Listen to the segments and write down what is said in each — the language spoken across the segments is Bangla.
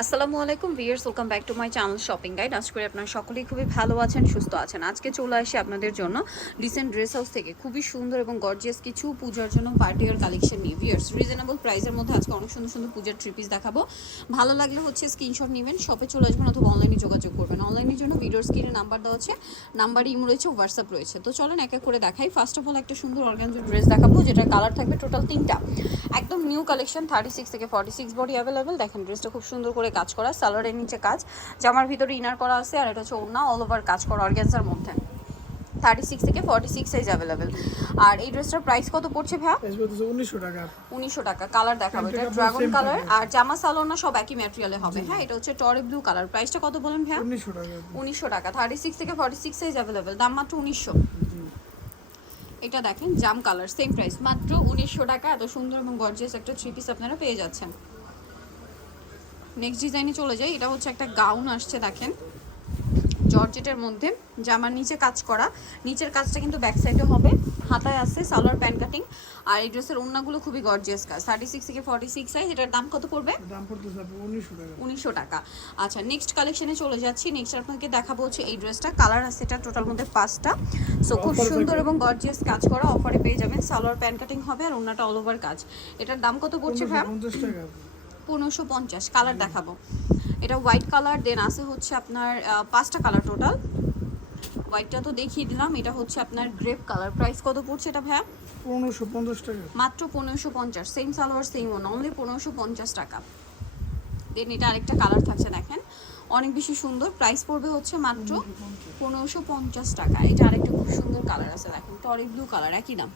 আসসালামু আলাইকুম viewers welcome back to my channel shopping guide. আজ করে আপনারা সকলেই খুবই ভালো আছেন, সুস্থ আছেন। আজকে চলে আসি আপনাদের জন্য রিসেন্ট ড্রেস হাউস থেকে। খুবই সুন্দর এবং গর্জিয়াস কিছু পূজার জন্য পার্টিয়ার কালেকশন নিয়ে। ভিয়ার্স রিজনেবল প্রাইসের মধ্যে আজকে অনেক সুন্দর সুন্দর পূজার থ্রি পিস দেখাবো। ভালো লাগলে হচ্ছে স্ক্রিনশট নেবেন শপে চলে আসবেন অথবা অনলাইনে যোগাযোগ করবেন। অনলাইনের জন্য ভিডিওর স্ক্রিনে নাম্বার দেওয়া আছে নাম্বার ইম রয়েছে হোয়াটসঅ্যাপ রয়েছে। তো চলেন এক এক করে দেখাই। ফার্স্ট অফ অল একটা সুন্দর অর্গানজার ড্রেস দেখাবো যেটা কালার থাকবে টোটাল তিনটা। একদম নিউ কালেকশন থার্টি সিক্স থেকে ফর্টি সিক্স বডি অ্যাভেলেবেল দেখেন ড্রেসটা খুব সুন্দর কাজ করা সালোয়ারের নিচে কাজ। জামার ভিতরে ইনার করা আছে আর এটা হচ্ছে ওড়না অল ওভার কাজ করা অর্গ্যানজার মধ্যে। থার্টি সিক্স থেকে ফর্টি সিক্স সাইজ অ্যাভেলেবেল আর এই ড্রেসটার প্রাইস কত পড়ছে ভ্যা উনিশশো টাকা। উনিশশো টাকা কালার দেখাবো। এটা ড্রাগন কালার আর জামা সালোয়ার সব একই ম্যাটেরিয়ালে হবে। হ্যাঁ এটা হচ্ছে টরে ব্লু কালার প্রাইসটা কত বলেন ভ্যা উনিশশো টাকা। উনিশশো টাকা। থার্টি সিক্স থেকে ফর্টি সিক্স সাইজ অ্যাভেলেবেল দাম মাত্র উনিশশো। এটা দেখেন জাম কালার সেম প্রাইস মাত্র উনিশশো টাকা। এত সুন্দর এবং গর্জিয়াস একটা থ্রি পিস আপনারা পেয়ে যাচ্ছেন। নেক্সট ডিজাইনে চলে যাই। এটা হচ্ছে একটা গাউন আসছে দেখেন। জর্জেটের মধ্যে জামার নিচে কাজ করা। নিচের কাজটা কিন্তু ব্যাক সাইডে হবে। হাতায় আছে সালোয়ার প্যান্ট কাটিং আর এই ড্রেসের ওড়নাগুলো খুবই গর্জিয়াস কাজ। থার্টি সিক্স থেকে ফর্টি সিক্স সাইজ এটার দাম কত পড়বে? উনিশশো টাকা। আচ্ছা নেক্সট কালেকশনে চলে যাচ্ছি। নেক্সট আপনাকে দেখাবো হচ্ছে এই ড্রেসটা কালার আছে এটা টোটাল মধ্যে পাঁচটা। সো খুব সুন্দর এবং গর্জিয়াস কাজ করা। অফারে পেয়ে যাবেন। সালোয়ার প্যান্ট কাটিং হবে আর ওনাটা অল ওভার কাজ। এটার দাম কত পড়ছে ভ্যাম পনেরোশো পঞ্চাশ কালার দেখাবো। এটা হোয়াইট কালার দেন আছে হচ্ছে আপনার পাঁচটা কালার টোটাল হোয়াইটটা তো দেখিয়ে দিলাম এটা হচ্ছে আপনার গ্রেপ কালার প্রাইস কত পড়ছে এটা ভ্যা পনেরোশো পঞ্চাশ টাকা। মাত্র পনেরোশো পঞ্চাশ same salwar same on only পনেরোশো পঞ্চাশ টাকা। দেন এটা আরেকটা কালার থাকছে দেখেন। অনেক বেশি সুন্দর প্রাইস পড়বে হচ্ছে মাত্র পনেরোশো পঞ্চাশ টাকা। এটা আরেকটা খুব সুন্দর কালার আছে দেখেন। টরি ব্লু কালার একই দাম।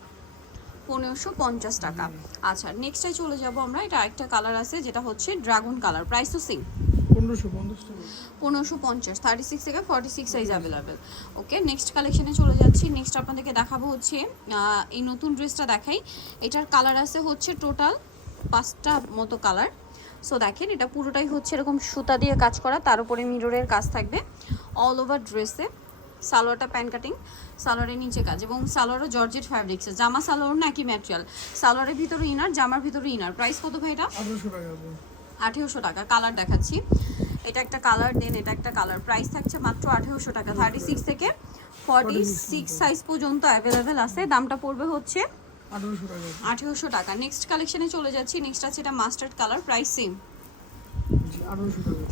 পনেরোশো পঞ্চাশ টাকা। আচ্ছা নেক্সটে চলে যাব আমরা। এটা আরেকটা কালার আছে যেটা হচ্ছে ড্রাগন কালার প্রাইস তো সেম পনেরোশো পঞ্চাশ পনেরোশো পঞ্চাশ থার্টি সিক্স থেকে forty six size available okay next কালেকশনে চলে যাচ্ছি। নেক্সট আপনাদেরকে দেখাবো হচ্ছে এই নতুন ড্রেসটা দেখাই। এটার কালার আছে হচ্ছে টোটাল পাঁচটা মতো কালার সো দেখেন এটা পুরোটাই হচ্ছে এরকম সুতা দিয়ে কাজ করা। তার উপরে মিররের কাজ থাকবে। অল ওভার ড্রেসে সালোয়ারটা প্যান কাটিং সালোয়ারের নিচে কাজ এবং সালোয়ারও জর্জেট ফ্যাব্রিক্সে জামা সালোয়ার না একই ম্যাটেরিয়াল সালোয়ারের ভিতরে ইনার জামার ভিতরে ইনার প্রাইস কত ভাই এটা? আঠারোশো টাকা কালার দেখাচ্ছি। এটা একটা কালার দেন এটা একটা কালার প্রাইস থাকছে মাত্র আঠেরোশো টাকা। থার্টি সিক্স থেকে ফর্টি সিক্স সাইজ পর্যন্ত অ্যাভেলেবেল আছে। দামটা পড়বে হচ্ছে আঠারোশো টাকা। নেক্সট কালেকশনে চলে যাচ্ছি। নেক্সট আছে এটা mustard colour price same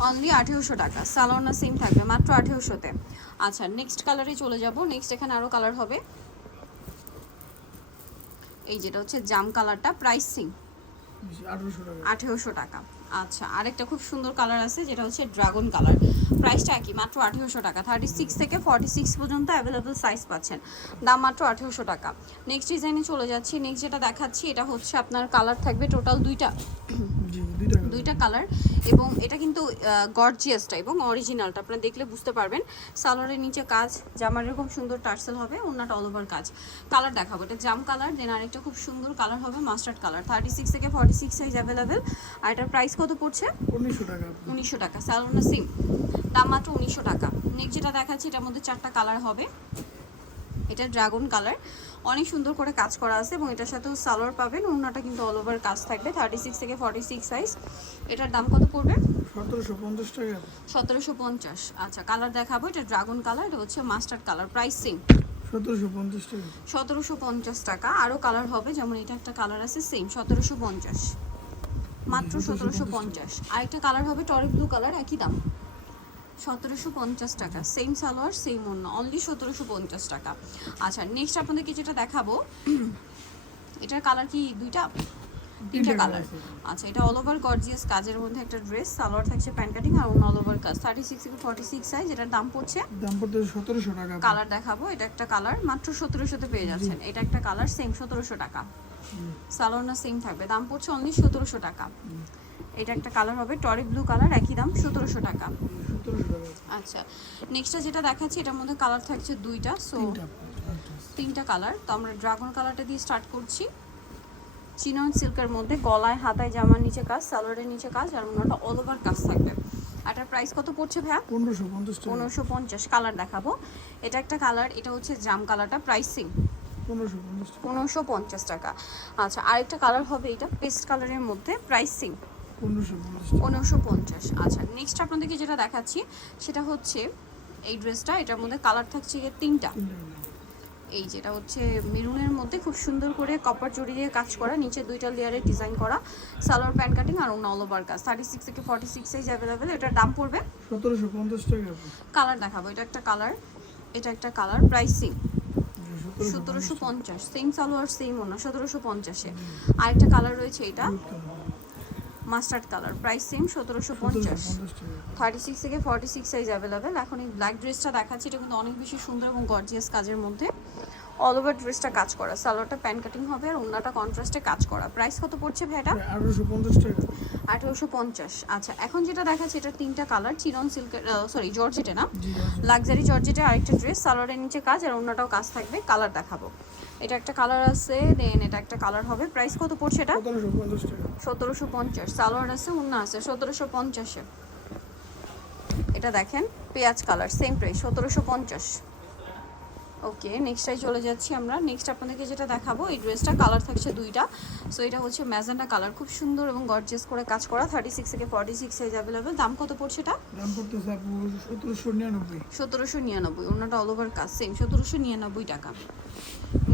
only আঠেরোশো টাকা। সালোনা সেম থাকবে মাত্র আঠেরোশোতে। আচ্ছা নেক্সট কালারে চলে যাব। নেক্সট এখানে আরও কালার হবে। এই যেটা হচ্ছে জাম কালারটা প্রাইস সেম আঠেরোশো টাকা। আচ্ছা আরেকটা খুব সুন্দর কালার আছে যেটা হচ্ছে ড্রাগন কালার প্রাইসটা একই মাত্র আঠেরোশো টাকা। থার্টি সিক্স থেকে ফর্টি সিক্স পর্যন্ত অ্যাভেলেবল সাইজ পাচ্ছেন। দাম মাত্র আঠেরোশো টাকা। নেক্সট ডিজাইনে চলে যাচ্ছি। নেক্সট যেটা দেখাচ্ছি এটা হচ্ছে আপনার কালার থাকবে টোটাল দুইটা। জি দুইটা কালার এবং এটা কিন্তু গর্জিয়াসটা এবং অরিজিনালটা আপনারা দেখলে বুঝতে পারবেন। সালোয়ারের নিচে কাজ জামার এরকম সুন্দর টার্সেল হবে অন্যটা অল ওভার কাজ। কালার দেখাবো। এটা জাম কালার দেন আরেকটা খুব সুন্দর কালার হবে মাস্টার্ড কালার থার্টি সিক্স থেকে ফর্টি সিক্স সাইজ অ্যাভেলেবেল আর এটার প্রাইস কত পড়ছে? উনিশশো টাকা। উনিশশো টাকা। স্যালোনা সিম দাম মাত্র উনিশশো টাকা। নেক্সট যেটা দেখাচ্ছি এটার মধ্যে চারটা কালার হবে। এটা ড্রাগন কালার অনেক সুন্দর করে কাজ করা আছে এবং এটার সাথেও সালোয়ার পাবেন। অন্যটা কিন্তু অল ওভার কাজ থাকবে। থার্টি সিক্স থেকে ফর্টি সিক্স সাইজ এটার দাম কত পড়বে? সতেরোশো পঞ্চাশ টাকা। সতেরোশো পঞ্চাশ। আচ্ছা কালার দেখাবো। এটা ড্রাগন কালার এটা হচ্ছে মাস্টার্ড কালার প্রাইস সেম সতেরোশো পঞ্চাশ টাকা। আরও কালার হবে। যেমন এটা একটা কালার আছে সেম সতেরোশো পঞ্চাশ। মাত্র সতেরোশো পঞ্চাশ। আরেকটা কালার হবে টরি ব্লু কালার একই দাম। সতেরোশো পঞ্চাশ টাকা। সেম সালোয়ার সেম অন্য অনলি সতেরোশো পঞ্চাশ টাকা। আচ্ছা নেক্সট আপনাদেরকে যেটা দেখাবো এটার কালার কি দুইটা? তিনটা কালার আচ্ছা এটা অল ওভার গর্জিয়াস কাজের মধ্যে একটা ড্রেস সালোয়ার থাকছে প্যান্ট কাটিং আর অন্য অল ওভার কাজ। থার্টি সিক্স থেকে ফর্টি সিক্স সাইজ এটার দাম পড়ছে। দাম পড়তেছে সতেরোশো টাকা। কালার দেখাবো এটা একটা কালার মাত্র সতেরোশোতে পেয়ে যাচ্ছেন। এটা একটা কালার সেম সতেরোশো টাকা। সালোয়ারটা সেম থাকবে। দাম পড়ছে অনলি সতেরোশো টাকা। এটা একটা কালার হবে টরি ব্লু কালার একই দাম সতেরোশো টাকা। আচ্ছা নেক্সটটা যেটা দেখাচ্ছি এটার মধ্যে কালার থাকছে দুইটা সো তিনটা আপু। আচ্ছা। কালার তো আমরা ড্রাগন কালারটা দিয়ে স্টার্ট করছি। চিনন সিল্কের মধ্যে গলায় হাতায় জামার নিচে কাজ সালোয়ারের নিচে কাজ আর অন্যটা অল ওভার কাজ থাকবে। এটার প্রাইস কত পড়ছে ভাইয়া? পনেরোশো পঞ্চাশ পনেরোশো পঞ্চাশ কালার দেখাবো। এটা একটা কালার এটা হচ্ছে জাম কালারটা প্রাইসিং পনেরোশো পঞ্চাশ টাকা। আচ্ছা আরেকটা কালার হবে এটা পেস্ট কালারের মধ্যে প্রাইসিং টাকা। পনেরোশো পঞ্চাশ। আচ্ছা নেক্সট আপনাদেরকে যেটা দেখাচ্ছি সেটা হচ্ছে এই ড্রেসটা এটার মধ্যে কালার থাকছে তিনটা। এই যেটা হচ্ছে মেরুনের মধ্যে খুব সুন্দর করে কপার জড়ি দিয়ে কাজ করা নিচে দুইটা লেয়ারে ডিজাইন করা সালোয়ার প্যান্ট কাটিং আর অন্য অল ওভার কাজ। থার্টি সিক্স থেকে ফর্টি সিক্স সাইজ অ্যাভেলেবেল এটার দাম পড়বে। সতেরোশো পঞ্চাশ টাকা। কালার দেখাবো এটা একটা কালার এটা একটা কালার প্রাইস সেম সতেরোশো পঞ্চাশ সেম সালোয়ার সেম ওনা সতেরোশো পঞ্চাশে। আরেকটা কালার রয়েছে এটা মাস্টার্ড কালার প্রাইস সেম সতেরোশো পঞ্চাশ। থার্টি সিক্স থেকে ফর্টি সিক্স সাইজ অ্যাভেলেবেল এখন এই ব্ল্যাক ড্রেসটা দেখাচ্ছি, এটা কিন্তু অনেক বেশি সুন্দর এবং গর্জিয়াস কাজের মধ্যে। অল ওভার ড্রেসটা কাজ করা। সালোয়ারটা প্যান কাটিং হবে আর ওনাটা কন্ট্রাস্টে কাজ করা। প্রাইস কত পড়ছে ভাইটা আঠারোশো পঞ্চাশ আচ্ছা এখন যেটা দেখাচ্ছে এটা তিনটা কালার চিরন সিল্কের সরি জর্জেটে না? লাক্সারি জর্জেটে। আরেকটা ড্রেস সালোয়ারের নিচে কাজ আর অন্যটাও কাজ থাকবে। কালার দেখাবো। এটা একটা কালার আছে দেন এটা একটা কালার হবে। প্রাইস কত পড়ছে এটা? সতেরোশো পঞ্চাশ সালোয়ার আছে অন্য আছে সতেরোশো পঞ্চাশে। এটা দেখেন পেঁয়াজ কালার সেম প্রাইস সতেরোশো পঞ্চাশ। ওকে নেক্সটটাই চলে যাচ্ছি আমরা। নেক্সট আপনাদেরকে যেটা দেখাবো এই ড্রেসটা কালার থাকছে দুইটা। সো এটা হচ্ছে ম্যাজেন্ডা কালার খুব সুন্দর এবং গর্জিয়াস করে কাজ করা। থার্টি সিক্স থেকে ফর্টি সিক্স সাইজ অ্যাভেলেবেল দাম কত পড়ছে এটা? দাম পড়তেছে আপু সতেরোশো নিরানব্বই। সতেরোশো নিরানব্বই। অন্যটা অল ওভার কাজ। সেম সতেরোশো নিরানব্বই টাকা।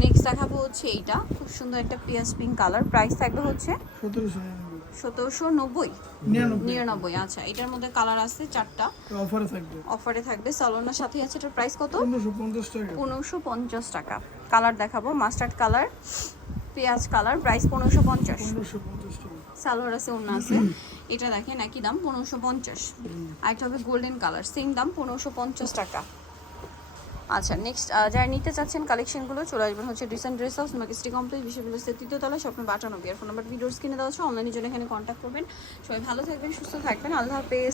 নেক্সট দেখাবো হচ্ছে এইটা। খুব সুন্দর একটা পিয়াজ পিঙ্ক কালার প্রাইস থাকবে হচ্ছে? সতেরোশো নিরানব্বই। সতেরোশো নব্বই। নিরানব্বই। আচ্ছা এটার মধ্যে কালার আছে চারটা। অফারে থাকবে। অফারে থাকবে। সালোনার সাথে আছে এটার প্রাইস কত? পনেরোশো পঞ্চাশ টাকা। কালার দেখাবো মাস্টার্ড কালার পেঁয়াজ কালার প্রাইস পনেরোশো পঞ্চাশ। সালোয়ার আছে অন্য আছে। এটা দেখেন একই দাম পনেরোশো পঞ্চাশ। আরেকটা হবে গোল্ডেন কালার সেম দাম পনেরোশো পঞ্চাশ টাকা। আচ্ছা নেক্সট যারা নিতে চাচ্ছেন কালেকশনগুলো চলে আসবেন হচ্ছে ডিসেন্ট ড্রেস হাউস মার্কেস্টি কমপ্লেক্স বিশ্ববিদ্যালয় তৃতীয় তলা স্বপ্ন বাটানো বিয়ার ফোন নাম্বার ভিডিওস কিনে দেওয়া আছে অনলাইনের জন্য এখানে কন্ট্যাক্ট করবেন। সবাই ভালো থাকবেন, সুস্থ থাকবেন, আল্লাহ হাফেজ।